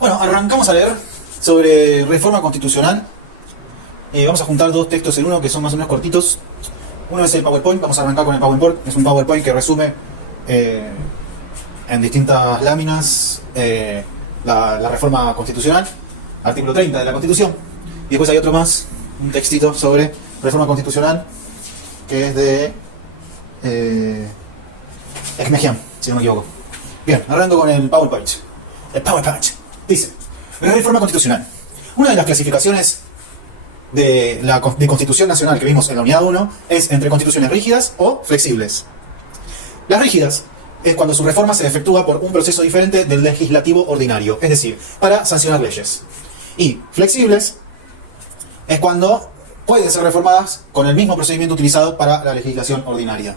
Bueno, arrancamos a leer sobre reforma constitucional. Vamos a juntar dos textos en uno que son más o menos cortitos. Uno es el PowerPoint, vamos a arrancar con el PowerPoint. Es un PowerPoint que resume en distintas láminas la reforma constitucional, artículo 30 de la Constitución. Y después hay otro más, un textito sobre reforma constitucional, que es de Ekmejian, si no me equivoco. Bien, arranco con el PowerPoint. El PowerPoint dice: reforma constitucional. Una de las clasificaciones de Constitución Nacional que vimos en la unidad 1 es entre constituciones rígidas o flexibles. Las rígidas es cuando su reforma se efectúa por un proceso diferente del legislativo ordinario, es decir, para sancionar leyes. Y flexibles es cuando pueden ser reformadas con el mismo procedimiento utilizado para la legislación ordinaria.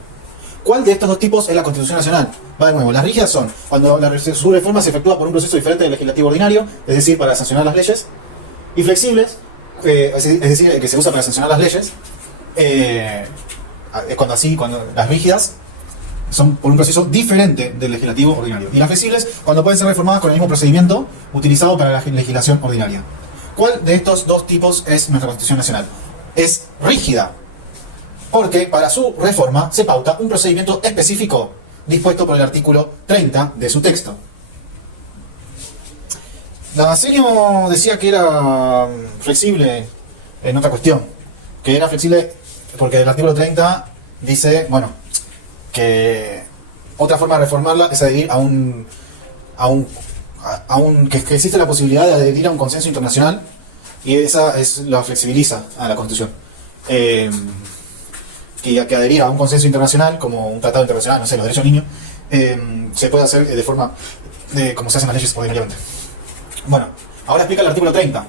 ¿Cuál de estos dos tipos es la Constitución Nacional? Va de nuevo, las rígidas son cuando su reforma se efectúa por un proceso diferente del legislativo ordinario, es decir, para sancionar las leyes. Y flexibles, es decir, que se usa para sancionar las leyes, es cuando las rígidas son por un proceso diferente del legislativo ordinario. Y las flexibles, cuando pueden ser reformadas con el mismo procedimiento utilizado para la legislación ordinaria. ¿Cuál de estos dos tipos es nuestra Constitución Nacional? Es rígida, porque para su reforma se pauta un procedimiento específico dispuesto por el artículo 30 de su texto. La seño decía que era flexible en otra cuestión, que era flexible porque el artículo 30 dice, bueno, que otra forma de reformarla es adherir que existe la posibilidad de adherir a un consenso internacional, y esa la flexibiliza a la Constitución. Que adherir a un consenso internacional, como un tratado internacional, no sé, los derechos del niño, se puede hacer de forma como se hacen las leyes ordinariamente. Bueno, ahora explica el artículo 30.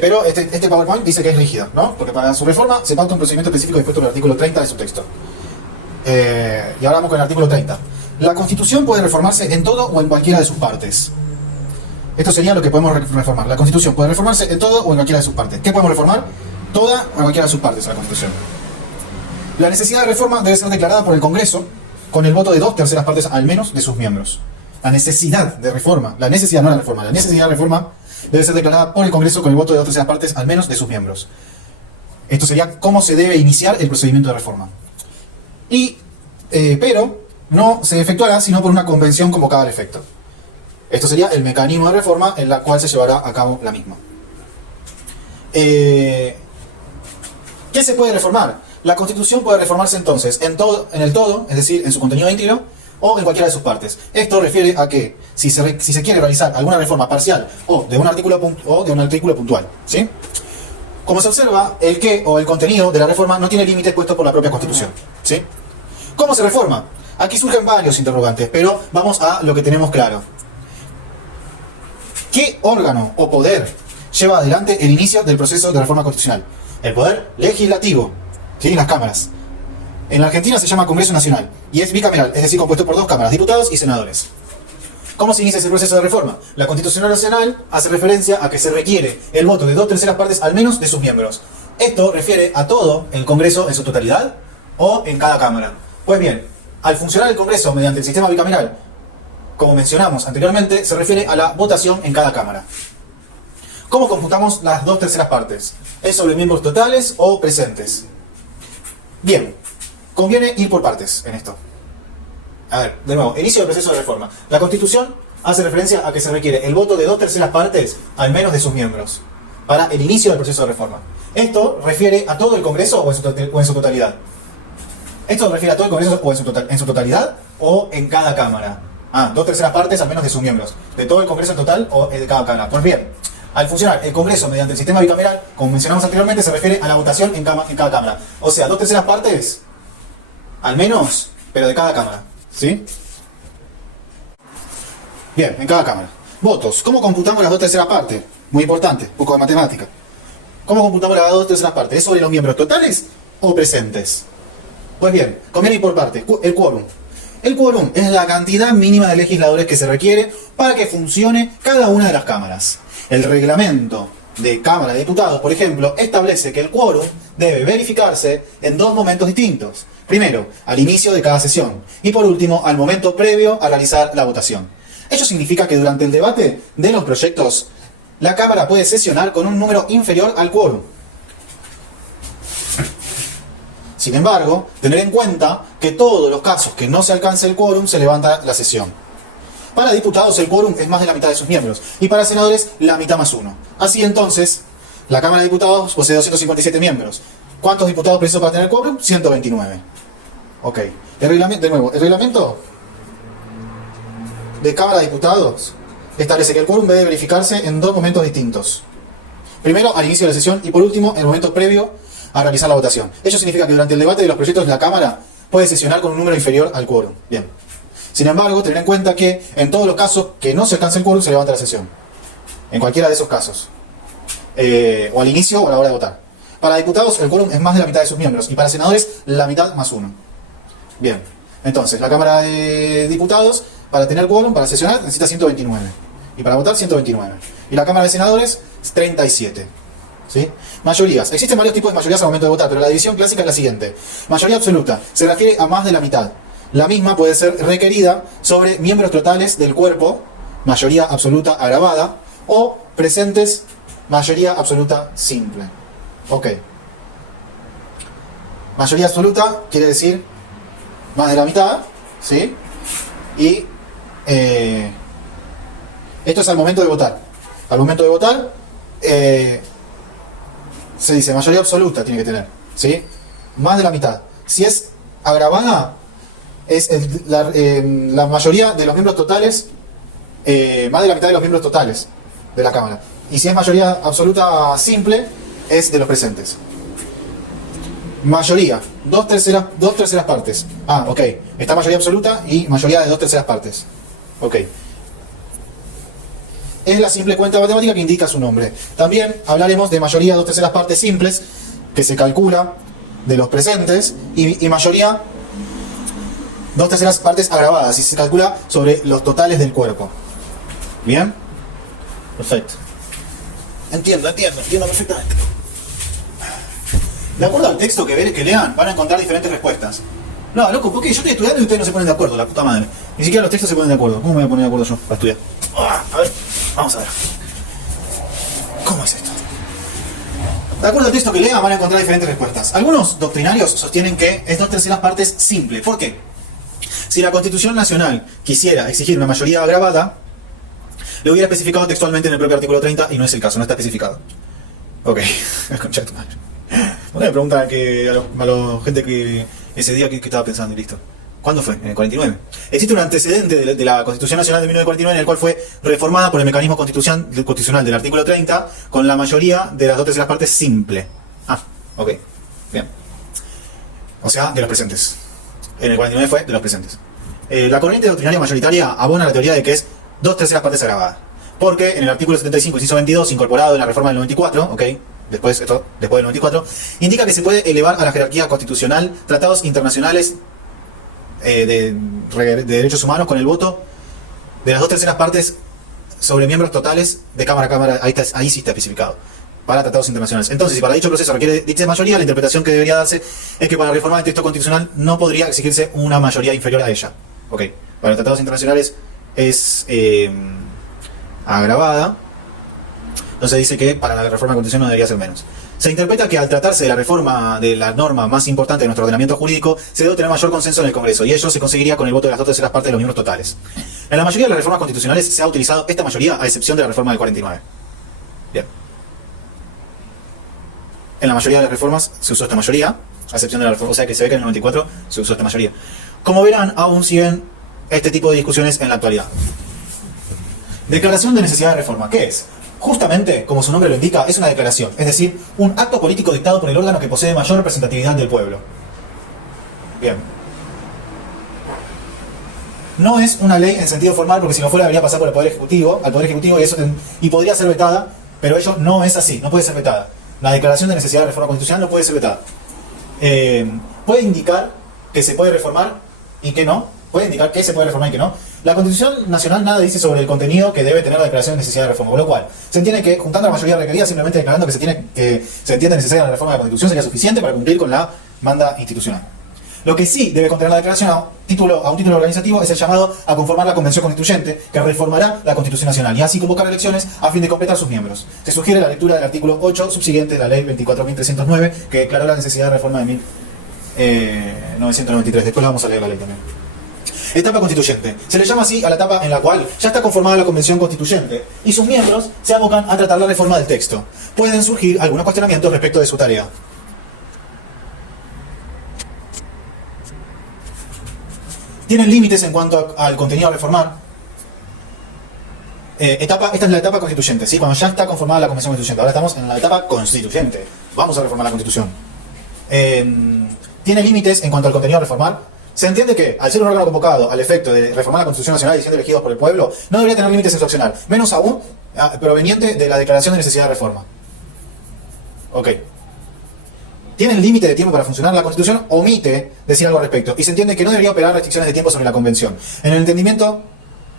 Pero este PowerPoint dice que es rígida, ¿no? Porque para su reforma se pauta un procedimiento específico dispuesto por el artículo 30 de su texto. Y ahora vamos con el artículo 30. La Constitución puede reformarse en todo o en cualquiera de sus partes. Esto sería lo que podemos reformar. La Constitución puede reformarse en todo o en cualquiera de sus partes. ¿Qué podemos reformar? Toda o en cualquiera de sus partes a la Constitución. La necesidad de reforma debe ser declarada por el Congreso con el voto de 2/3 partes al menos de sus miembros. La necesidad de reforma, la necesidad de reforma debe ser declarada por el Congreso con el voto de 2/3 partes al menos de sus miembros. Esto sería cómo se debe iniciar el procedimiento de reforma. Pero no se efectuará sino por una convención convocada al efecto. Esto sería el mecanismo de reforma en la cual se llevará a cabo la misma. ¿Qué se puede reformar? La Constitución puede reformarse entonces en el todo, es decir, en su contenido íntegro, o en cualquiera de sus partes. Esto refiere a que si se quiere realizar alguna reforma parcial o de un artículo puntual, ¿sí? Como se observa, el qué o el contenido de la reforma no tiene límites puestos por la propia Constitución, ¿sí? ¿Cómo se reforma? Aquí surgen varios interrogantes, pero vamos a lo que tenemos claro. ¿Qué órgano o poder lleva adelante el inicio del proceso de reforma constitucional? El poder legislativo, ¿sí? Las cámaras. En la Argentina se llama Congreso Nacional y es bicameral, es decir, compuesto por 2 cámaras, diputados y senadores. ¿Cómo se inicia ese proceso de reforma? La Constitución Nacional hace referencia a que se requiere el voto de 2/3 partes al menos de sus miembros. Esto refiere a todo el Congreso en su totalidad o en cada cámara. Pues bien, al funcionar el Congreso mediante el sistema bicameral, como mencionamos anteriormente, se refiere a la votación en cada cámara. ¿Cómo computamos las 2/3 partes? ¿Es sobre miembros totales o presentes? Bien, conviene ir por partes en esto. A ver, de nuevo, inicio del proceso de reforma. La Constitución hace referencia a que se requiere el voto de 2/3 partes al menos de sus miembros para el inicio del proceso de reforma. ¿Esto refiere a todo el Congreso o en su totalidad? ¿Esto refiere a todo el Congreso o en su totalidad o en cada cámara? 2/3 partes al menos de sus miembros. ¿De todo el Congreso en total o de cada cámara? Pues bien, al funcionar el Congreso mediante el sistema bicameral, como mencionamos anteriormente, se refiere a la votación en cada cámara. O sea, 2/3 partes al menos, pero de cada cámara. ¿Sí? Bien, en cada cámara. Votos. ¿Cómo computamos las 2/3 partes? Muy importante, un poco de matemática. ¿Cómo computamos las 2/3 partes? ¿Es sobre los miembros totales o presentes? Pues bien, conviene ir por partes. El quórum. El quórum es la cantidad mínima de legisladores que se requiere para que funcione cada una de las cámaras. El reglamento de Cámara de Diputados, por ejemplo, establece que el quórum debe verificarse en 2 momentos distintos. Primero, al inicio de cada sesión, y por último, al momento previo a realizar la votación. Ello significa que durante el debate de los proyectos, la Cámara puede sesionar con un número inferior al quórum. Sin embargo, tener en cuenta que todos los casos que no se alcance el quórum se levanta la sesión. Para diputados el quórum es más de la mitad de sus miembros y para senadores la mitad más uno. Así entonces, la Cámara de Diputados posee 257 miembros. ¿Cuántos diputados precisos para tener quórum? 129. Ok. El reglamento, de nuevo, el reglamento de Cámara de Diputados establece que el quórum debe verificarse en dos momentos distintos. Primero, al inicio de la sesión y por último, en el momento previo a realizar la votación. Ello significa que durante el debate de los proyectos de la Cámara puede sesionar con un número inferior al quórum. Bien. Sin embargo, tener en cuenta que en todos los casos que no se alcance el quórum se levanta la sesión. En cualquiera de esos casos. O al inicio o a la hora de votar. Para diputados el quórum es más de la mitad de sus miembros y para senadores la mitad más uno. Bien. Entonces, la Cámara de Diputados para tener quórum, para sesionar, necesita 129. Y para votar 129. Y la Cámara de Senadores 37. ¿Sí? Mayorías. Existen varios tipos de mayorías al momento de votar, pero la división clásica es la siguiente. Mayoría absoluta. Se refiere a más de la mitad. La misma puede ser requerida sobre miembros totales del cuerpo, mayoría absoluta agravada, o presentes, mayoría absoluta simple. Ok. Mayoría absoluta quiere decir más de la mitad, ¿sí? Y esto es al momento de votar. Al momento de votar, se dice mayoría absoluta tiene que tener, ¿sí? Más de la mitad. Si es agravada, es la mayoría de los miembros totales, más de la mitad de los miembros totales de la Cámara. Y si es mayoría absoluta simple, es de los presentes. Mayoría, dos terceras partes. Ah, ok. Está mayoría absoluta y mayoría de 2/3 partes. Ok. Es la simple cuenta matemática que indica su nombre. También hablaremos de mayoría 2/3 partes simples, que se calcula de los presentes, y mayoría 2/3 partes agravadas, y se calcula sobre los totales del cuerpo. ¿Bien? Perfecto. Entiendo perfectamente. De acuerdo al texto que lean, van a encontrar diferentes respuestas. No, loco, porque yo estoy estudiando y ustedes no se ponen de acuerdo, la puta madre. Ni siquiera los textos se ponen de acuerdo. ¿Cómo me voy a poner de acuerdo yo para estudiar? A ver, vamos a ver. ¿Cómo es esto? De acuerdo al texto que lean, van a encontrar diferentes respuestas. Algunos doctrinarios sostienen que es 2/3 partes simple. ¿Por qué? Si la Constitución Nacional quisiera exigir una mayoría agravada, lo hubiera especificado textualmente en el propio artículo 30 y no es el caso, no está especificado. Ok, concha tu madre. ¿Por qué me preguntan a la gente que ese día que estaba pensando y listo? ¿Cuándo fue? En el 49. Existe un antecedente de la Constitución Nacional de 1949 en el cual fue reformada por el mecanismo constitucional del artículo 30 con la mayoría de las 2/3 partes simple. Ah, ok. Bien. O sea, de los presentes. En el 49 fue de los presentes. La corriente doctrinaria mayoritaria abona la teoría de que es 2/3 partes agravadas. Porque en el artículo 75, inciso 22, incorporado en la reforma del 94, ok, después del 94, indica que se puede elevar a la jerarquía constitucional tratados internacionales de derechos humanos con el voto de las 2/3 partes sobre miembros totales de Cámara a Cámara. Ahí sí está especificado. Para tratados internacionales. Entonces, si para dicho proceso requiere dicha mayoría, la interpretación que debería darse es que para reformar el texto constitucional no podría exigirse una mayoría inferior a ella. Ok. Para tratados internacionales es agravada. Entonces dice que para la reforma constitucional no debería ser menos. Se interpreta que al tratarse de la reforma de la norma más importante de nuestro ordenamiento jurídico, se debe tener mayor consenso en el Congreso, y ello se conseguiría con el voto de las 2/3 partes de los miembros totales. En la mayoría de las reformas constitucionales se ha utilizado esta mayoría, a excepción de la reforma del 49. Bien. En la mayoría de las reformas se usó esta mayoría, a excepción de la reforma, o sea que se ve que en el 94 se usó esta mayoría. Como verán, aún siguen este tipo de discusiones en la actualidad. Declaración de necesidad de reforma. ¿Qué es? Justamente, como su nombre lo indica, es una declaración, es decir, un acto político dictado por el órgano que posee mayor representatividad del pueblo. Bien. No es una ley en sentido formal, porque si no fuera debería pasar por el Poder Ejecutivo, al Poder Ejecutivo, y podría ser vetada, pero ello no es así, no puede ser vetada. La declaración de necesidad de reforma constitucional no puede ser vetada. Puede indicar que se puede reformar y que no. Puede indicar que se puede reformar y que no. La Constitución Nacional nada dice sobre el contenido que debe tener la declaración de necesidad de reforma, con lo cual se entiende que juntando la mayoría requerida, simplemente declarando que se entiende necesaria la reforma de la Constitución, sería suficiente para cumplir con la manda institucional. Lo que sí debe contener la declaración a un título organizativo es el llamado a conformar la Convención Constituyente, que reformará la Constitución Nacional y así convocar elecciones a fin de completar sus miembros. Se sugiere la lectura del artículo 8 subsiguiente de la Ley 24.309, que declaró la necesidad de reforma de 1993. Después la vamos a leer la ley también. Etapa constituyente. Se le llama así a la etapa en la cual ya está conformada la Convención Constituyente y sus miembros se abocan a tratar la reforma del texto. Pueden surgir algunos cuestionamientos respecto de su tarea. Tienen límites en cuanto al contenido a reformar. Esta es la etapa constituyente, ¿sí? Cuando ya está conformada la Convención Constituyente. Ahora estamos en la etapa constituyente. Vamos a reformar la Constitución. Tiene límites en cuanto al contenido a reformar. Se entiende que, al ser un órgano convocado al efecto de reformar la Constitución Nacional y siendo elegidos por el pueblo, no debería tener límites en su accionar, menos aún proveniente de la declaración de necesidad de reforma. Ok. Tiene el límite de tiempo para funcionar. La Constitución omite decir algo al respecto y se entiende que no debería operar restricciones de tiempo sobre la Convención. En el entendimiento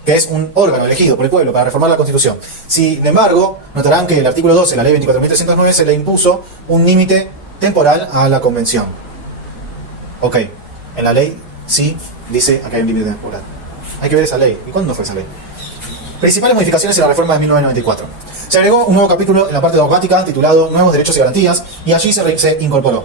que es un órgano elegido por el pueblo para reformar la Constitución. Sin embargo, notarán que el artículo 12 de la Ley 24.309 se le impuso un límite temporal a la Convención. Ok. En la ley sí dice acá hay un límite temporal. Hay que ver esa ley. ¿Y cuándo fue esa ley? Principales modificaciones en la reforma de 1994. Se agregó un nuevo capítulo en la parte dogmática titulado Nuevos Derechos y Garantías y allí se incorporó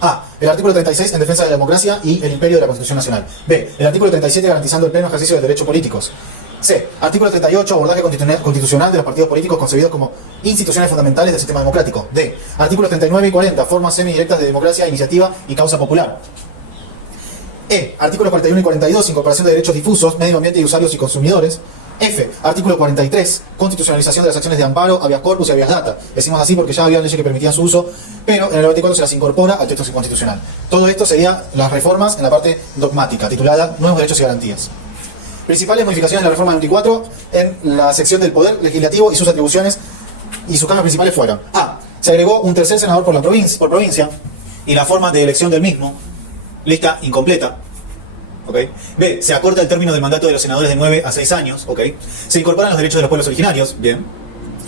A. El artículo 36 en defensa de la democracia y el imperio de la Constitución Nacional. B. El artículo 37 garantizando el pleno ejercicio de derechos políticos. C. Artículo 38 abordaje constitucional de los partidos políticos concebidos como instituciones fundamentales del sistema democrático. D. Artículos 39 y 40 formas semidirectas de democracia, iniciativa y causa popular. E. Artículos 41 y 42, incorporación de derechos difusos, medio ambiente y usuarios y consumidores. F. Artículo 43, constitucionalización de las acciones de amparo, habeas corpus y habeas data. Decimos así porque ya había leyes que permitían su uso, pero en el 94 se las incorpora al texto constitucional. Todo esto sería las reformas en la parte dogmática, titulada Nuevos Derechos y Garantías. Principales modificaciones de la reforma del 94 en la sección del Poder Legislativo y sus atribuciones y sus cambios principales fueron: A. Se agregó un tercer senador por provincia y la forma de elección del mismo. Lista incompleta. ¿Okay? B. Se acorta el término del mandato de los senadores de 9 a 6 años. ¿Okay? Se incorporan los derechos de los pueblos originarios. Bien.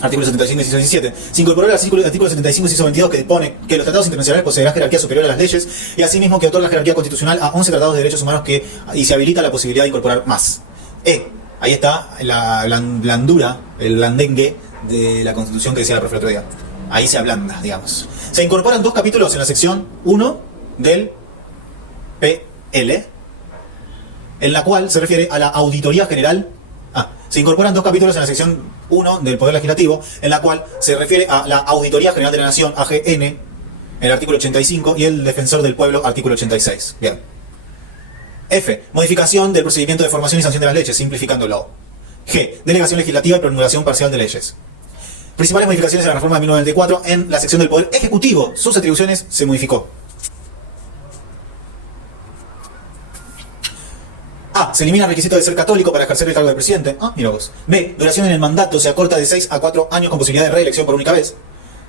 Artículos 75 y 17. Se incorporó el artículo 75 y 22 que dispone que los tratados internacionales poseerán jerarquía superior a las leyes y asimismo que otorga jerarquía constitucional a 11 tratados de derechos humanos y se habilita la posibilidad de incorporar más. Ahí está la blandura, el blandengue de la Constitución que decía la profe el otro día. Ahí se ablanda, digamos. Se incorporan 2 capítulos en la sección 1 del PL, en la cual se refiere a la Auditoría General. Se incorporan 2 capítulos en la sección 1 del Poder Legislativo, en la cual se refiere a la Auditoría General de la Nación, AGN, el artículo 85, y el Defensor del Pueblo, artículo 86. Bien. F. Modificación del procedimiento de formación y sanción de las leyes, simplificándolo. G. Delegación legislativa y promulgación parcial de leyes. Principales modificaciones de la reforma de 1994 en la sección del Poder Ejecutivo. Sus atribuciones se modificó. A. Se elimina el requisito de ser católico para ejercer el cargo de presidente. Mira vos. B. Duración en el mandato se acorta de 6 a 4 años con posibilidad de reelección por única vez.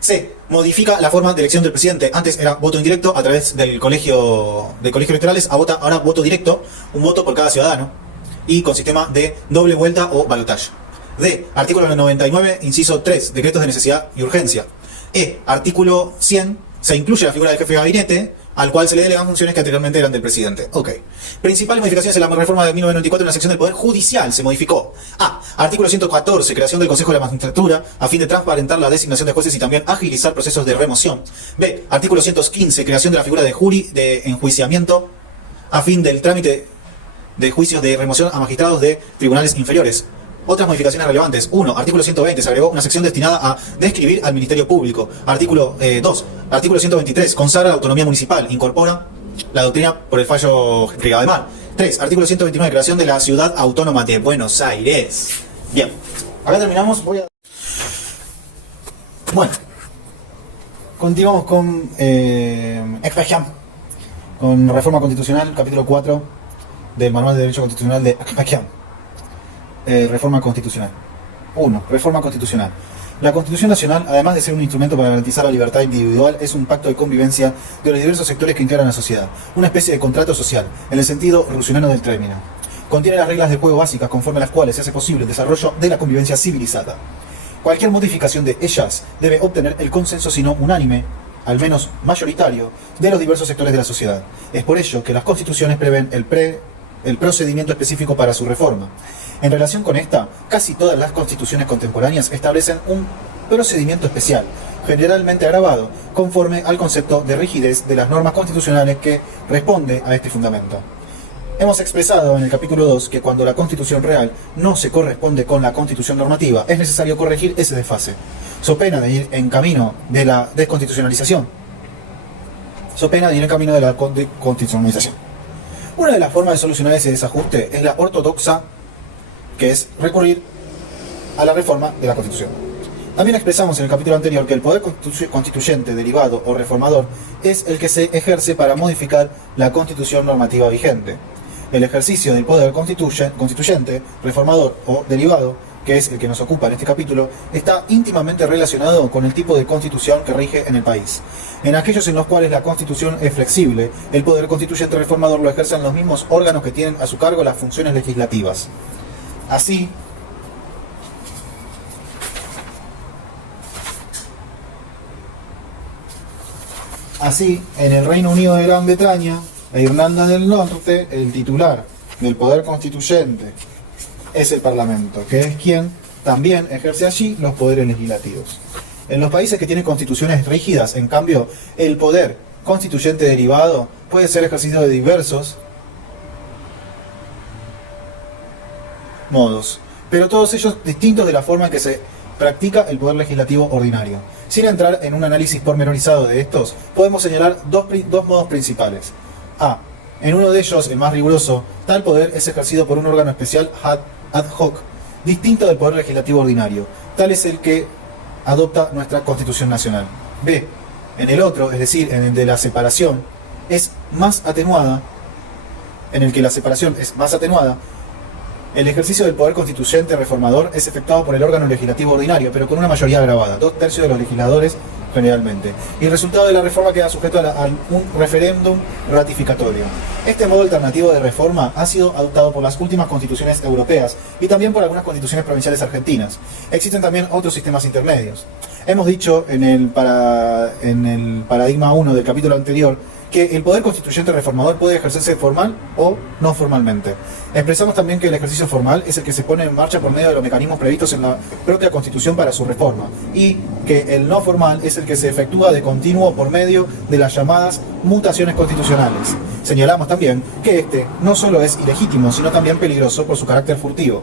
C. Modifica la forma de elección del presidente. Antes era voto indirecto a través del colegio electorales, ahora voto directo, un voto por cada ciudadano y con sistema de doble vuelta o balotaje. D. Artículo 99, inciso 3, decretos de necesidad y urgencia. E. Artículo 100, se incluye la figura del jefe de gabinete, al cual se le delegan funciones que anteriormente eran del presidente. Ok. Principales modificaciones en la reforma de 1994 en la sección del Poder Judicial. Se modificó. A. Artículo 114. Creación del Consejo de la Magistratura a fin de transparentar la designación de jueces y también agilizar procesos de remoción. B. Artículo 115. Creación de la figura de jury de enjuiciamiento a fin del trámite de juicios de remoción a magistrados de tribunales inferiores. Otras modificaciones relevantes. 1. Artículo 120. Se agregó una sección destinada a describir al Ministerio Público. Artículo 2. Artículo 123. Consagra la autonomía municipal. Incorpora la doctrina por el fallo Brigada de Mar. 3. Artículo 129. Creación de la Ciudad Autónoma de Buenos Aires. Bien. Acá terminamos. Bueno. Continuamos con Expresión. Con Reforma Constitucional, capítulo 4 del Manual de Derecho Constitucional de Expresión. Reforma constitucional. 1. Reforma constitucional. La Constitución Nacional, además de ser un instrumento para garantizar la libertad individual, es un pacto de convivencia de los diversos sectores que integran la sociedad, una especie de contrato social, en el sentido rusiano del término. Contiene las reglas del juego básicas conforme a las cuales se hace posible el desarrollo de la convivencia civilizada. Cualquier modificación de ellas debe obtener el consenso, si no unánime, al menos mayoritario, de los diversos sectores de la sociedad. Es por ello que las constituciones prevén el procedimiento específico para su reforma. En relación con esta, casi todas las constituciones contemporáneas establecen un procedimiento especial, generalmente agravado, conforme al concepto de rigidez de las normas constitucionales que responde a este fundamento. Hemos expresado en el capítulo 2 que cuando la Constitución real no se corresponde con la Constitución normativa, es necesario corregir ese desfase, so pena de ir en camino de la desconstitucionalización. Una de las formas de solucionar ese desajuste es la ortodoxa, que es recurrir a la reforma de la Constitución. También expresamos en el capítulo anterior que el poder constituyente, derivado o reformador es el que se ejerce para modificar la Constitución normativa vigente. El ejercicio del poder constituyente, reformador o derivado, que es el que nos ocupa en este capítulo, está íntimamente relacionado con el tipo de constitución que rige en el país. En aquellos en los cuales la constitución es flexible, el poder constituyente reformador lo ejercen los mismos órganos que tienen a su cargo las funciones legislativas. Así, en el Reino Unido de Gran Bretaña e Irlanda del Norte, el titular del poder constituyente es el Parlamento, que es quien también ejerce allí los poderes legislativos. En los países que tienen constituciones rígidas, en cambio, el poder constituyente derivado puede ser ejercido de diversos modos, pero todos ellos distintos de la forma en que se practica el poder legislativo ordinario. Sin entrar en un análisis pormenorizado de estos, podemos señalar dos modos principales. A. En uno de ellos, el más riguroso, tal poder es ejercido por un órgano especial ad hoc, distinto del poder legislativo ordinario. Tal es el que adopta nuestra Constitución Nacional. B. En el otro, es decir, en el de la separación, es más atenuada, el ejercicio del poder constituyente reformador es efectuado por el órgano legislativo ordinario, pero con una mayoría agravada, 2/3 de los legisladores generalmente. Y el resultado de la reforma queda sujeto a un referéndum ratificatorio. Este modo alternativo de reforma ha sido adoptado por las últimas constituciones europeas y también por algunas constituciones provinciales argentinas. Existen también otros sistemas intermedios. Hemos dicho en el paradigma 1 del capítulo anterior que el poder constituyente reformador puede ejercerse formal o no formalmente. Expresamos también que el ejercicio formal es el que se pone en marcha por medio de los mecanismos previstos en la propia Constitución para su reforma, y que el no formal es el que se efectúa de continuo por medio de las llamadas mutaciones constitucionales. Señalamos también que este no solo es ilegítimo, sino también peligroso por su carácter furtivo.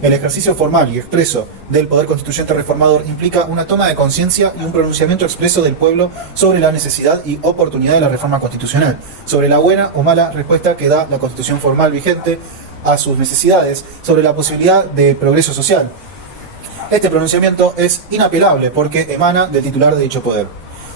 El ejercicio formal y expreso del poder constituyente reformador implica una toma de conciencia y un pronunciamiento expreso del pueblo sobre la necesidad y oportunidad de la reforma constitucional, sobre la buena o mala respuesta que da la Constitución formal vigente a sus necesidades, sobre la posibilidad de progreso social. Este pronunciamiento es inapelable porque emana del titular de dicho poder.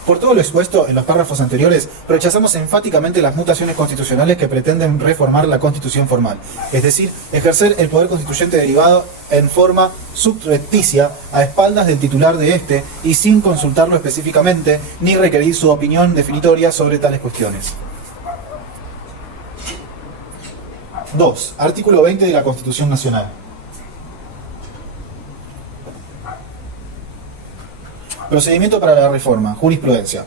Por todo lo expuesto en los párrafos anteriores, rechazamos enfáticamente las mutaciones constitucionales que pretenden reformar la Constitución formal, es decir, ejercer el poder constituyente derivado en forma subrepticia a espaldas del titular de este y sin consultarlo específicamente ni requerir su opinión definitoria sobre tales cuestiones. 2. Artículo 20 de la Constitución Nacional. Procedimiento para la reforma. Jurisprudencia.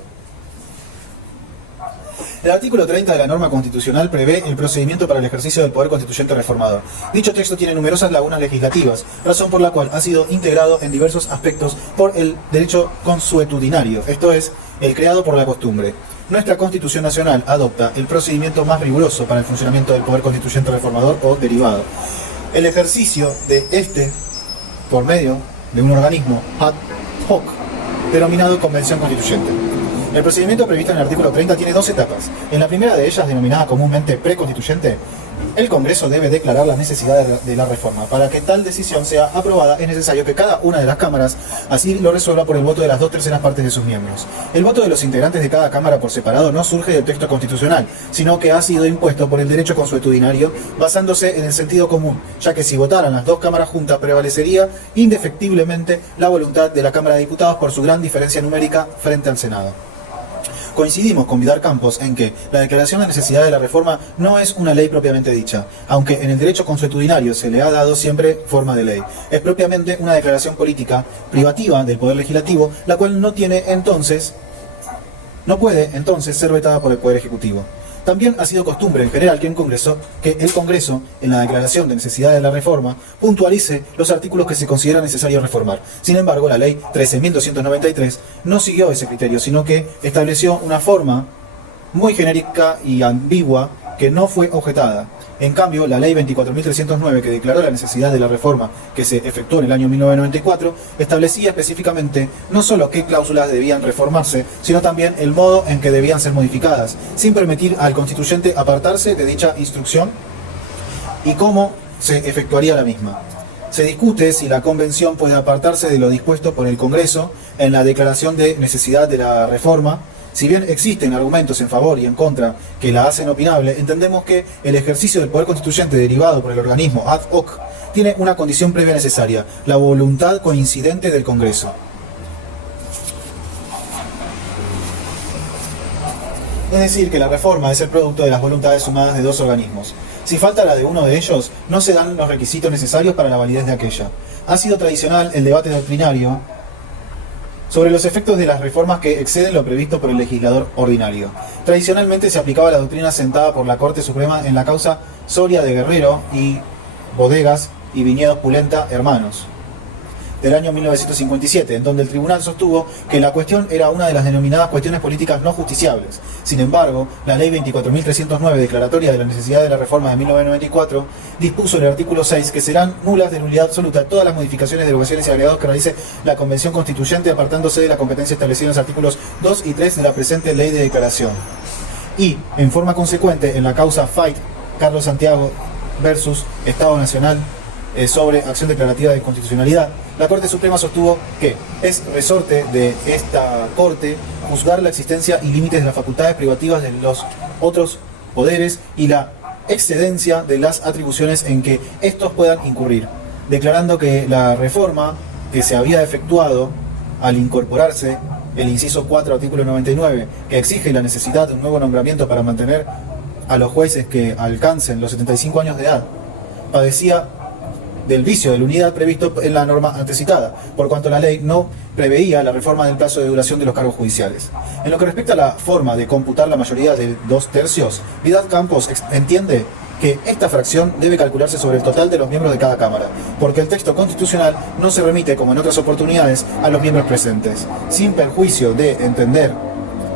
El artículo 30 de la norma constitucional prevé el procedimiento para el ejercicio del poder constituyente reformador. Dicho texto tiene numerosas lagunas legislativas, razón por la cual ha sido integrado en diversos aspectos por el derecho consuetudinario, esto es, el creado por la costumbre. Nuestra Constitución Nacional adopta el procedimiento más riguroso para el funcionamiento del poder constituyente reformador o derivado. El ejercicio de este, por medio de un organismo ad hoc, denominado Convención Constituyente. El procedimiento previsto en el artículo 30 tiene dos etapas. En la primera de ellas, denominada comúnmente preconstituyente, el Congreso debe declarar la necesidad de la reforma. Para que tal decisión sea aprobada, es necesario que cada una de las cámaras así lo resuelva por el voto de las 2/3 partes de sus miembros. El voto de los integrantes de cada cámara por separado no surge del texto constitucional, sino que ha sido impuesto por el derecho consuetudinario basándose en el sentido común, ya que si votaran las dos cámaras juntas prevalecería indefectiblemente la voluntad de la Cámara de Diputados por su gran diferencia numérica frente al Senado. Coincidimos con Vidal Campos en que la declaración de necesidad de la reforma no es una ley propiamente dicha, aunque en el derecho consuetudinario se le ha dado siempre forma de ley. Es propiamente una declaración política privativa del Poder Legislativo, la cual no tiene entonces no puede entonces ser vetada por el Poder Ejecutivo. También ha sido costumbre en general que el Congreso, en la declaración de necesidad de la reforma, puntualice los artículos que se considera necesario reformar. Sin embargo, la Ley 13.293 no siguió ese criterio, sino que estableció una forma muy genérica y ambigua que no fue objetada. En cambio, la Ley 24.309, que declaró la necesidad de la reforma que se efectuó en el año 1994, establecía específicamente no solo qué cláusulas debían reformarse, sino también el modo en que debían ser modificadas, sin permitir al constituyente apartarse de dicha instrucción y cómo se efectuaría la misma. Se discute si la Convención puede apartarse de lo dispuesto por el Congreso en la declaración de necesidad de la reforma. Si bien existen argumentos en favor y en contra que la hacen opinable, entendemos que el ejercicio del poder constituyente derivado por el organismo ad hoc tiene una condición previa necesaria: la voluntad coincidente del Congreso. Es decir, que la reforma es el producto de las voluntades sumadas de dos organismos. Si falta la de uno de ellos, no se dan los requisitos necesarios para la validez de aquella. Ha sido tradicional el debate doctrinario sobre los efectos de las reformas que exceden lo previsto por el legislador ordinario. Tradicionalmente se aplicaba la doctrina sentada por la Corte Suprema en la causa Soria de Guerrero y Bodegas y Viñedos Pulenta Hermanos, del año 1957, en donde el tribunal sostuvo que la cuestión era una de las denominadas cuestiones políticas no justiciables. Sin embargo, la Ley 24.309, declaratoria de la necesidad de la reforma de 1994, dispuso en el artículo 6 que serán nulas de nulidad absoluta todas las modificaciones, derogaciones y agregados que realice la Convención Constituyente, apartándose de la competencia establecida en los artículos 2 y 3 de la presente Ley de Declaración. Y, en forma consecuente, en la causa Fight Carlos Santiago versus Estado Nacional sobre acción declarativa de constitucionalidad, la Corte Suprema sostuvo que es resorte de esta Corte juzgar la existencia y límites de las facultades privativas de los otros poderes y la excedencia de las atribuciones en que estos puedan incurrir, declarando que la reforma que se había efectuado al incorporarse el inciso 4, artículo 99, que exige la necesidad de un nuevo nombramiento para mantener a los jueces que alcancen los 75 años de edad, padecía del vicio de la unidad previsto en la norma antecitada, por cuanto la ley no preveía la reforma del plazo de duración de los cargos judiciales. En lo que respecta a la forma de computar la mayoría de 2/3, Vidal Campos entiende que esta fracción debe calcularse sobre el total de los miembros de cada Cámara, porque el texto constitucional no se remite, como en otras oportunidades, a los miembros presentes. Sin perjuicio de entender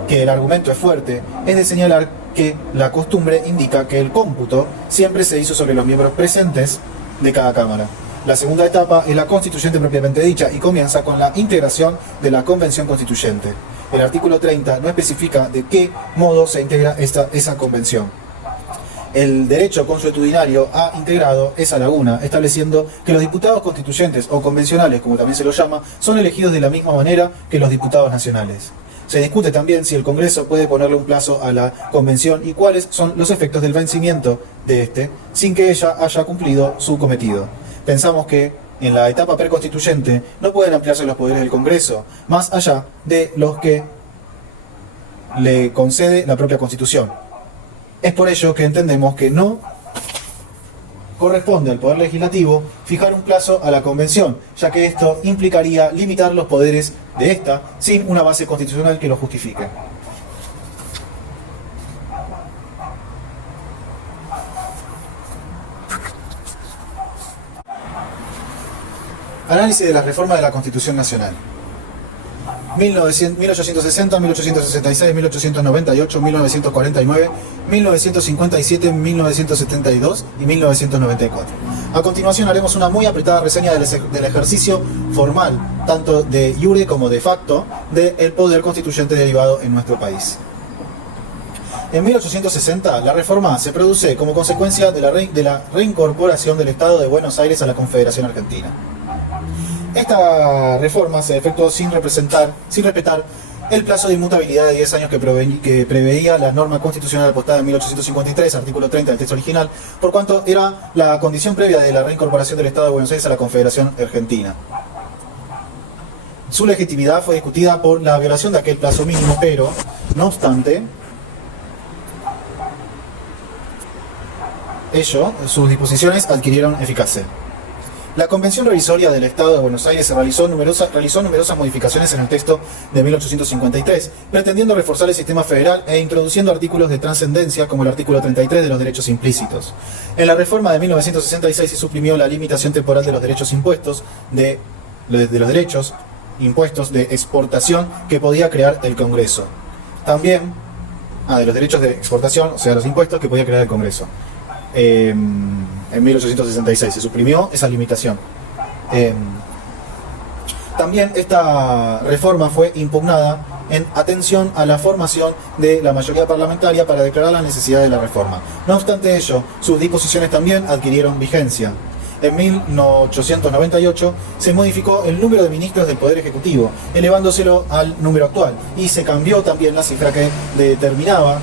que el argumento es fuerte, es de señalar que la costumbre indica que el cómputo siempre se hizo sobre los miembros presentes de cada Cámara. La segunda etapa es la constituyente propiamente dicha y comienza con la integración de la Convención Constituyente. El artículo 30 no especifica de qué modo se integra esa convención. El derecho consuetudinario ha integrado esa laguna, estableciendo que los diputados constituyentes o convencionales, como también se los llama, son elegidos de la misma manera que los diputados nacionales. Se discute también si el Congreso puede ponerle un plazo a la Convención y cuáles son los efectos del vencimiento de este, sin que ella haya cumplido su cometido. Pensamos que en la etapa preconstituyente no pueden ampliarse los poderes del Congreso, más allá de los que le concede la propia Constitución. Es por ello que entendemos que no corresponde al Poder Legislativo fijar un plazo a la Convención, ya que esto implicaría limitar los poderes de esta sin una base constitucional que lo justifique. Análisis de la reforma de la Constitución Nacional. 1860, 1866, 1898, 1949, 1957, 1972 y 1994. A continuación haremos una muy apretada reseña del ejercicio formal, tanto de iure como de facto, del poder constituyente derivado en nuestro país. En 1860, la reforma se produce como consecuencia de la reincorporación del Estado de Buenos Aires a la Confederación Argentina. Esta reforma se efectuó sin respetar el plazo de inmutabilidad de 10 años que preveía la norma constitucional apostada en 1853, artículo 30 del texto original, por cuanto era la condición previa de la reincorporación del Estado de Buenos Aires a la Confederación Argentina. Su legitimidad fue discutida por la violación de aquel plazo mínimo, pero, no obstante, sus disposiciones adquirieron eficacia. La Convención Revisoria del Estado de Buenos Aires realizó numerosas modificaciones en el texto de 1853, pretendiendo reforzar el sistema federal e introduciendo artículos de trascendencia como el artículo 33 de los derechos implícitos. En la reforma de 1966 se suprimió la limitación temporal de los derechos impuestos de los derechos impuestos de exportación que podía crear el Congreso. También, de los derechos de exportación, o sea, los impuestos que podía crear el Congreso. En 1866 se suprimió esa limitación. También esta reforma fue impugnada en atención a la formación de la mayoría parlamentaria para declarar la necesidad de la reforma. No obstante ello, sus disposiciones también adquirieron vigencia. En 1898 se modificó el número de ministros del Poder Ejecutivo, elevándoselo al número actual, y se cambió también la cifra que determina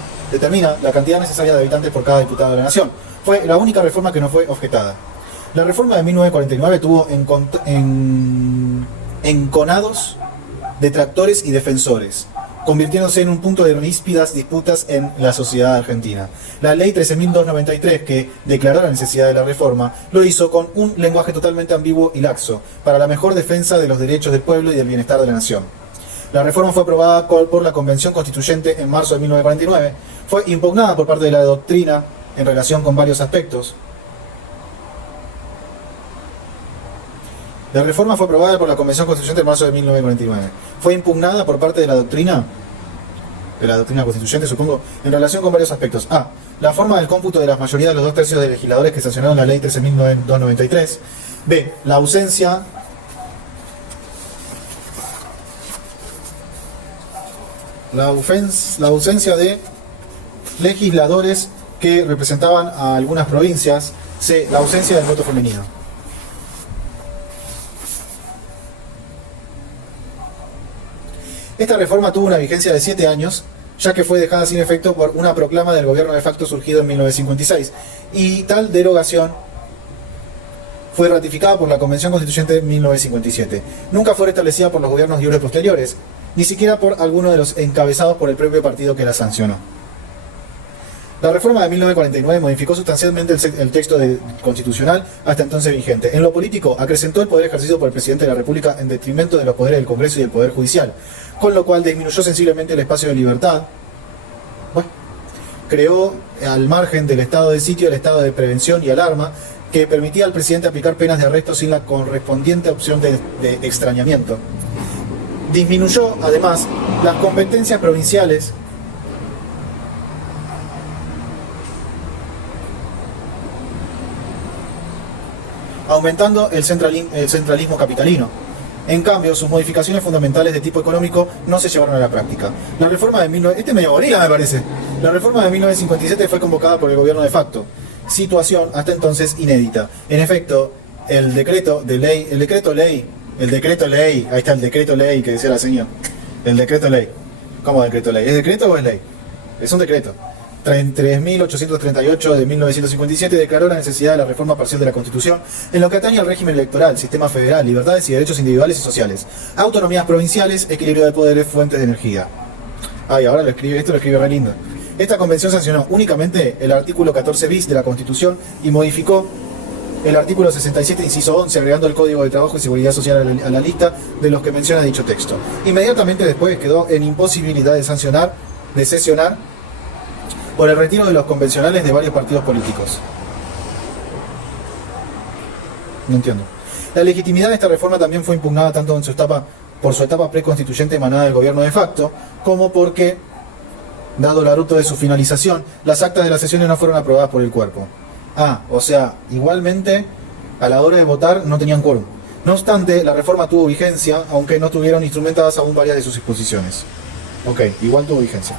la cantidad necesaria de habitantes por cada diputado de la Nación. Fue la única reforma que no fue objetada. La reforma de 1949 tuvo enconados detractores y defensores, convirtiéndose en un punto de ríspidas disputas en la sociedad argentina. La ley 13.293, que declaró la necesidad de la reforma, lo hizo con un lenguaje totalmente ambiguo y laxo, para la mejor defensa de los derechos del pueblo y del bienestar de la nación. La reforma fue aprobada por la Convención Constituyente en marzo de 1949, fue impugnada por parte de la doctrina en relación con varios aspectos. La reforma fue aprobada por la Convención Constituyente en marzo de 1949. Fue impugnada por parte de la doctrina constituyente, supongo, en relación con varios aspectos. A. La forma del cómputo de la mayoría de los 2/3 de legisladores que sancionaron la ley 13.293. B. La ausencia de legisladores que representaban a algunas provincias. C. La ausencia del voto femenino. Esta reforma tuvo una vigencia de 7 años, ya que fue dejada sin efecto por una proclama del gobierno de facto surgido en 1956, y tal derogación fue ratificada por la Convención Constituyente de 1957. Nunca fue restablecida por los gobiernos libres posteriores, ni siquiera por alguno de los encabezados por el propio partido que la sancionó. La reforma de 1949 modificó sustancialmente el texto constitucional hasta entonces vigente. En lo político, acrecentó el poder ejercido por el presidente de la República en detrimento de los poderes del Congreso y del Poder Judicial, con lo cual disminuyó sensiblemente el espacio de libertad. Creó, al margen del estado de sitio, el estado de prevención y alarma, que permitía al presidente aplicar penas de arresto sin la correspondiente opción de extrañamiento. Disminuyó, además, las competencias provinciales aumentando el centralismo capitalino. En cambio, sus modificaciones fundamentales de tipo económico no se llevaron a la práctica. La reforma de 1957 fue convocada por el gobierno de facto, situación hasta entonces inédita. En efecto, el decreto ley, ahí está el decreto ley que decía la señora. El decreto ley. ¿Cómo decreto ley? ¿Es decreto o es ley? Es un decreto. 3.838 de 1957 declaró la necesidad de la reforma parcial de la Constitución en lo que atañe al régimen electoral, sistema federal, libertades y derechos individuales y sociales, autonomías provinciales, equilibrio de poderes, fuentes de energía. Ahora lo escribe re lindo. Esta convención sancionó únicamente el artículo 14 bis de la Constitución y modificó el artículo 67, inciso 11, agregando el Código de Trabajo y Seguridad Social a la lista de los que menciona dicho texto. Inmediatamente después quedó en imposibilidad de sesionar por el retiro de los convencionales de varios partidos políticos. No entiendo. La legitimidad de esta reforma también fue impugnada tanto por su etapa preconstituyente emanada del gobierno de facto, como porque, dado la ruta de su finalización, las actas de las sesiones no fueron aprobadas por el cuerpo. O sea, igualmente, a la hora de votar no tenían quórum. No obstante, la reforma tuvo vigencia, aunque no tuvieron instrumentadas aún varias de sus disposiciones. Igual tuvo vigencia.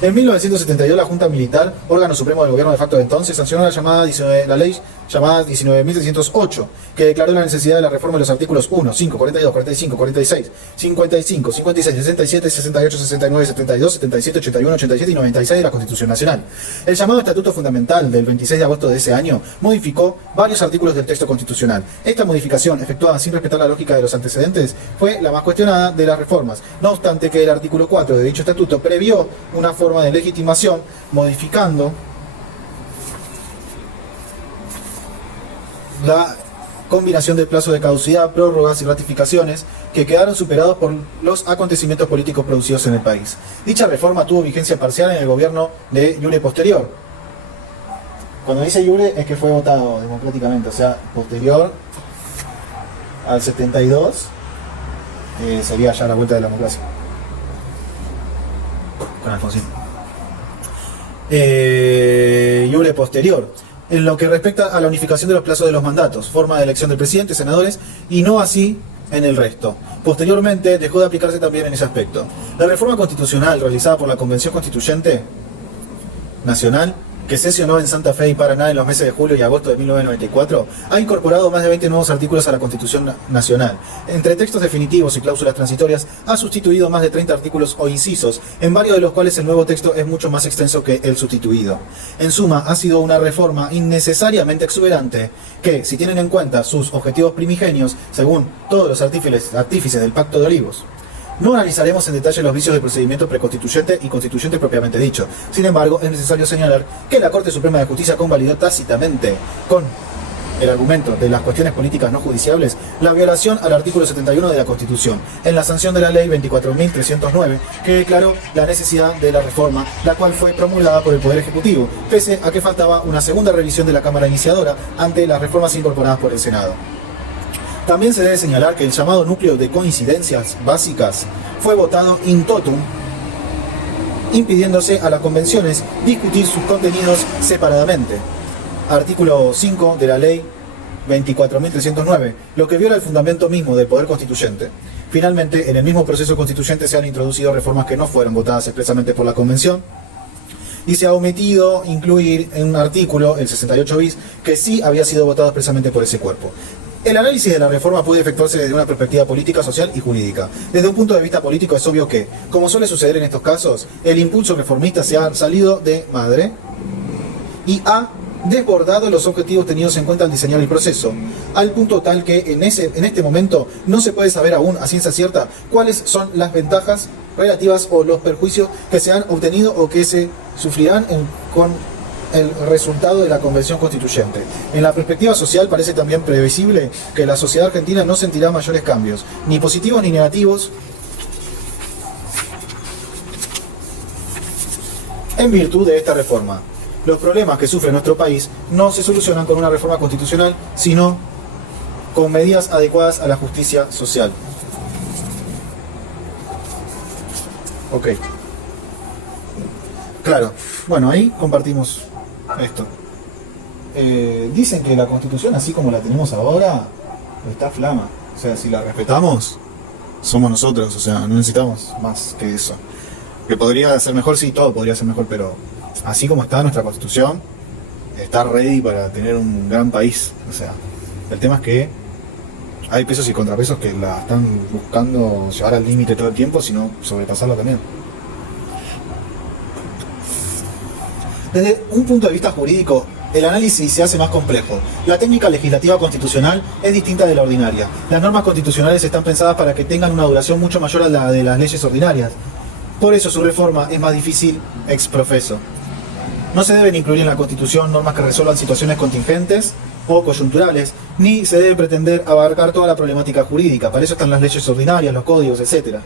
En 1972, la Junta Militar, órgano supremo del gobierno de facto de entonces, sancionó la ley llamada 19.608, que declaró la necesidad de la reforma de los artículos 1, 5, 42, 45, 46, 55, 56, 67, 68, 69, 72, 77, 81, 87 y 96 de la Constitución Nacional. El llamado Estatuto Fundamental del 26 de agosto de ese año modificó varios artículos del texto constitucional. Esta modificación, efectuada sin respetar la lógica de los antecedentes, fue la más cuestionada de las reformas, no obstante que el artículo 4 de dicho estatuto previó una forma de legitimación, modificando combinación de plazo de caducidad, prórrogas y ratificaciones que quedaron superados por los acontecimientos políticos producidos en el país. Dicha reforma tuvo vigencia parcial en el gobierno de Iure posterior. Cuando dice Iure es que fue votado democráticamente, o sea, posterior al 72 sería ya la vuelta de la democracia. Con Alfonsín. Iure posterior. En lo que respecta a la unificación de los plazos de los mandatos, forma de elección del presidente, senadores, y no así en el resto. Posteriormente dejó de aplicarse también en ese aspecto. La reforma constitucional realizada por la Convención Constituyente Nacional, que sesionó en Santa Fe y Paraná en los meses de julio y agosto de 1994, ha incorporado más de 20 nuevos artículos a la Constitución Nacional. Entre textos definitivos y cláusulas transitorias, ha sustituido más de 30 artículos o incisos, en varios de los cuales el nuevo texto es mucho más extenso que el sustituido. En suma, ha sido una reforma innecesariamente exuberante, que, si tienen en cuenta sus objetivos primigenios, según todos los artífices del Pacto de Olivos, no analizaremos en detalle los vicios del procedimiento preconstituyente y constituyente propiamente dicho. Sin embargo, es necesario señalar que la Corte Suprema de Justicia convalidó tácitamente, con el argumento de las cuestiones políticas no judiciables, la violación al artículo 71 de la Constitución, en la sanción de la Ley 24.309, que declaró la necesidad de la reforma, la cual fue promulgada por el Poder Ejecutivo, pese a que faltaba una segunda revisión de la Cámara Iniciadora ante las reformas incorporadas por el Senado. También se debe señalar que el llamado núcleo de coincidencias básicas fue votado in totum, impidiéndose a las convenciones discutir sus contenidos separadamente. Artículo 5 de la Ley 24.309, lo que viola el fundamento mismo del Poder Constituyente. Finalmente, en el mismo proceso constituyente se han introducido reformas que no fueron votadas expresamente por la Convención, y se ha omitido incluir en un artículo, el 68 bis, que sí había sido votado expresamente por ese cuerpo. El análisis de la reforma puede efectuarse desde una perspectiva política, social y jurídica. Desde un punto de vista político es obvio que, como suele suceder en estos casos, el impulso reformista se ha salido de madre y ha desbordado los objetivos tenidos en cuenta al diseñar el proceso, al punto tal que en este momento no se puede saber aún a ciencia cierta cuáles son las ventajas relativas o los perjuicios que se han obtenido o que se sufrirán con el resultado de la Convención Constituyente. En la perspectiva social parece también previsible que la sociedad argentina no sentirá mayores cambios, ni positivos ni negativos, en virtud de esta reforma. Los problemas que sufre nuestro país no se solucionan con una reforma constitucional, sino con medidas adecuadas a la justicia social. Ok. Claro. Bueno, ahí compartimos esto. Dicen que la Constitución, así como la tenemos ahora, está flama. O sea, si la respetamos, somos nosotros. O sea, no necesitamos más que eso. Que podría ser mejor, sí, todo podría ser mejor, pero así como está nuestra Constitución, está ready para tener un gran país. O sea, el tema es que hay pesos y contrapesos que la están buscando llevar al límite todo el tiempo, sino sobrepasarlo también. Desde un punto de vista jurídico, el análisis se hace más complejo. La técnica legislativa constitucional es distinta de la ordinaria. Las normas constitucionales están pensadas para que tengan una duración mucho mayor a la de las leyes ordinarias. Por eso su reforma es más difícil ex profeso. No se deben incluir en la Constitución normas que resuelvan situaciones contingentes o coyunturales, ni se debe pretender abarcar toda la problemática jurídica. Para eso están las leyes ordinarias, los códigos, etc.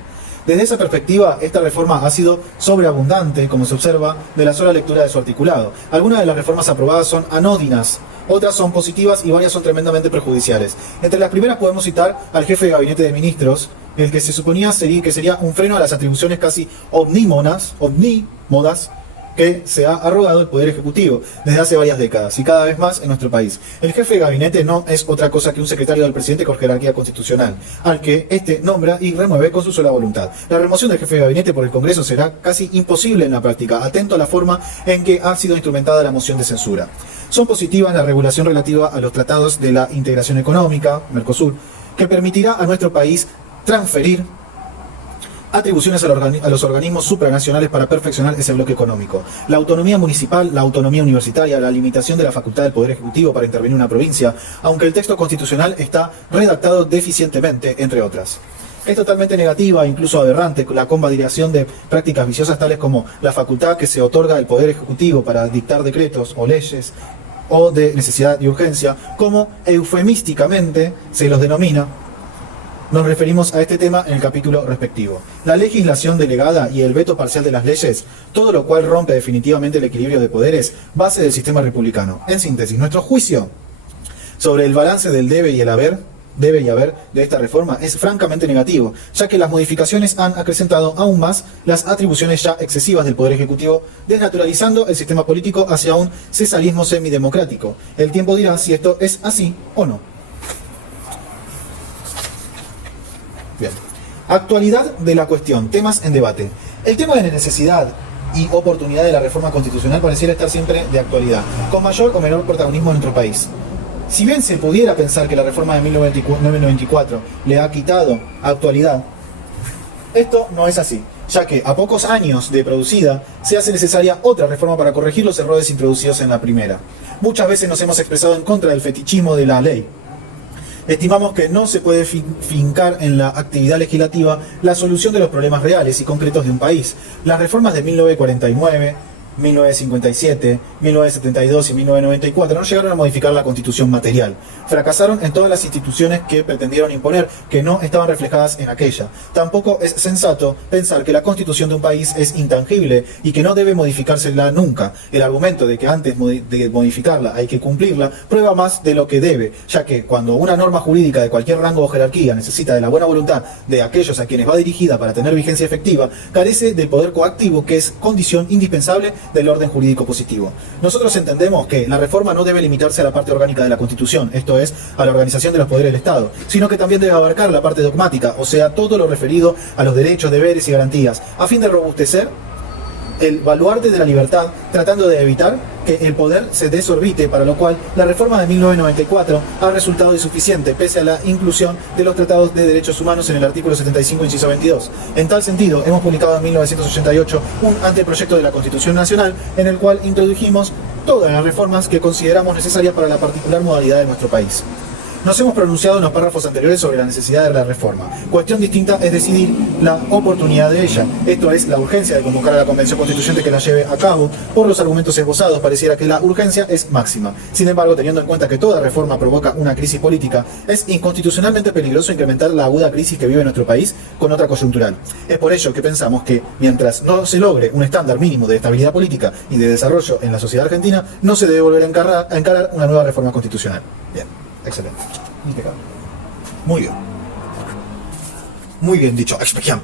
Desde esa perspectiva, esta reforma ha sido sobreabundante, como se observa de la sola lectura de su articulado. Algunas de las reformas aprobadas son anódinas, otras son positivas y varias son tremendamente perjudiciales. Entre las primeras podemos citar al jefe de gabinete de ministros, el que se suponía que sería un freno a las atribuciones casi omnímodas que se ha arrogado el Poder Ejecutivo desde hace varias décadas y cada vez más en nuestro país. El jefe de gabinete no es otra cosa que un secretario del presidente con jerarquía constitucional, al que éste nombra y remueve con su sola voluntad. La remoción del jefe de gabinete por el Congreso será casi imposible en la práctica, atento a la forma en que ha sido instrumentada la moción de censura. Son positivas la regulación relativa a los tratados de la integración económica, Mercosur, que permitirá a nuestro país transferir atribuciones a los organismos supranacionales para perfeccionar ese bloque económico. La autonomía municipal, la autonomía universitaria, la limitación de la facultad del Poder Ejecutivo para intervenir en una provincia, aunque el texto constitucional está redactado deficientemente, entre otras. Es totalmente negativa, incluso aberrante, la convalidación de prácticas viciosas tales como la facultad que se otorga al Poder Ejecutivo para dictar decretos o leyes o de necesidad y urgencia, como eufemísticamente se los denomina. Nos referimos a este tema en el capítulo respectivo. La legislación delegada y el veto parcial de las leyes, todo lo cual rompe definitivamente el equilibrio de poderes, base del sistema republicano. En síntesis, nuestro juicio sobre el balance del debe y haber de esta reforma es francamente negativo, ya que las modificaciones han acrecentado aún más las atribuciones ya excesivas del Poder Ejecutivo, desnaturalizando el sistema político hacia un cesarismo semidemocrático. El tiempo dirá si esto es así o no. Bien. Actualidad de la cuestión, temas en debate. El tema de la necesidad y oportunidad de la reforma constitucional pareciera estar siempre de actualidad, con mayor o menor protagonismo en nuestro país. Si bien se pudiera pensar que la reforma de 1994 le ha quitado actualidad, esto no es así, ya que a pocos años de producida se hace necesaria otra reforma para corregir los errores introducidos en la primera. Muchas veces nos hemos expresado en contra del fetichismo de la ley. Estimamos que no se puede fincar en la actividad legislativa la solución de los problemas reales y concretos de un país. Las reformas de 1949, 1957, 1972 y 1994 no llegaron a modificar la Constitución material. Fracasaron en todas las instituciones que pretendieron imponer, que no estaban reflejadas en aquella. Tampoco es sensato pensar que la Constitución de un país es intangible y que no debe modificársela nunca. El argumento de que antes de modificarla hay que cumplirla prueba más de lo que debe, ya que cuando una norma jurídica de cualquier rango o jerarquía necesita de la buena voluntad de aquellos a quienes va dirigida para tener vigencia efectiva, carece del poder coactivo, que es condición indispensable del orden jurídico positivo. Nosotros entendemos que la reforma no debe limitarse a la parte orgánica de la Constitución, esto es, a la organización de los poderes del Estado, sino que también debe abarcar la parte dogmática, o sea, todo lo referido a los derechos, deberes y garantías, a fin de robustecer el baluarte de la libertad, tratando de evitar que el poder se desorbite, para lo cual la reforma de 1994 ha resultado insuficiente, pese a la inclusión de los tratados de derechos humanos en el artículo 75, inciso 22. En tal sentido, hemos publicado en 1988 un anteproyecto de la Constitución Nacional, en el cual introdujimos todas las reformas que consideramos necesarias para la particular modalidad de nuestro país. Nos hemos pronunciado en los párrafos anteriores sobre la necesidad de la reforma. Cuestión distinta es decidir la oportunidad de ella. Esto es, la urgencia de convocar a la Convención Constituyente que la lleve a cabo. Por los argumentos esbozados, pareciera que la urgencia es máxima. Sin embargo, teniendo en cuenta que toda reforma provoca una crisis política, es inconstitucionalmente peligroso incrementar la aguda crisis que vive nuestro país con otra coyuntural. Es por ello que pensamos que, mientras no se logre un estándar mínimo de estabilidad política y de desarrollo en la sociedad argentina, no se debe volver a encarar una nueva reforma constitucional. Bien. Excelente. Impecable. Muy bien. Muy bien dicho. Expectiam.